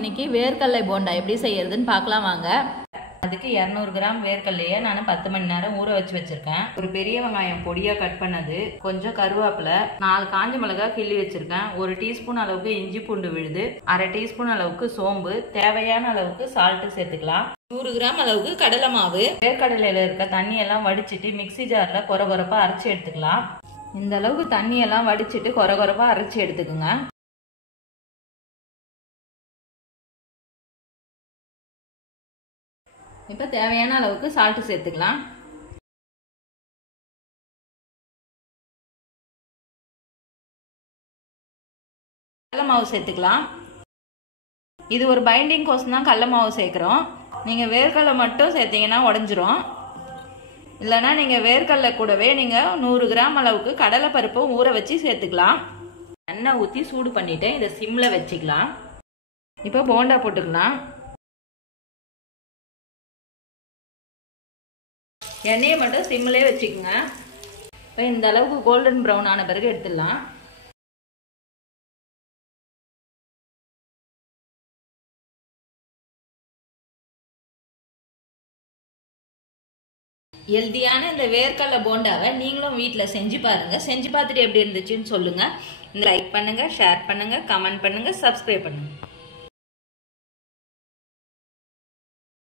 இன்னைக்கு வேர்க்கடலை போண்டா எப்படி செய்யறதுன்னு பார்க்கலாம் வாங்க. அதுக்கு 200 கிராம் வேர்க்கடலையை நான் 10 மணி நேரம் ஊற வச்சிருக்கேன். ஒரு பெரிய வெங்காயம் பொடியா கட் பண்ணது, கொஞ்சம் கருவேப்பிலை, 4 காஞ்ச மிளகாய் கிள்ளி வச்சிருக்கேன், 1 டீஸ்பூன் அளவுக்கு இஞ்சி பூண்டு விழுது, 1/2 டீஸ்பூன் அளவுக்கு சோம்பு, தேவையான அளவுக்கு சால்ட் சேர்த்துக்கலாம். 100 கிராம் அளவுக்கு கடலை மாவு. வேர்க்கடலையில இருக்க தண்ணியெல்லாம் வடிச்சிட்டு மிக்சி ஜார்ல கொரகொரப்பா அரைச்சி எடுத்துக்கலாம். இந்த அளவுக்கு தண்ணியெல்லாம் வடிச்சிட்டு கொரகொரப்பா அரைச்சி எடுத்துக்குங்க. இப்போ தேவையான அளவுக்கு சால்ட் சேர்த்துக்கலாம். கடலை மாவு சேர்த்துக்கலாம். இது ஒரு பைண்டிங் கோசம் தான் கடலை மாவு சேர்க்குறோம். நீங்கள் வேர்க்கடலை மட்டும் சேர்த்தீங்கன்னா உடஞ்சிரும். இல்லைன்னா நீங்கள் வேர்க்கடலை கூடவே நீங்கள் 100 கிராம் அளவுக்கு கடலை பருப்பும் ஊற வச்சு சேர்த்துக்கலாம். எண்ணெய் ஊற்றி சூடு பண்ணிவிட்டு இதை சிம்மில் வச்சுக்கலாம். இப்போ போண்டா போட்டுக்கலாம். எண்ணெயை மட்டும் சிம்மிலே வச்சுக்கோங்க. இப்போ இந்த அளவுக்கு கோல்டன் ப்ரௌன் ஆன பிறகு எடுத்துடலாம். ஹெல்தியான இந்த வேர்க்கடலை போண்டாவை நீங்களும் வீட்டில் செஞ்சு பாருங்க. செஞ்சு பார்த்துட்டு எப்படி இருந்துச்சுன்னு சொல்லுங்க. லைக் பண்ணுங்க, ஷேர் பண்ணுங்க, கமெண்ட் பண்ணுங்க, சப்ஸ்கிரைப் பண்ணுங்க.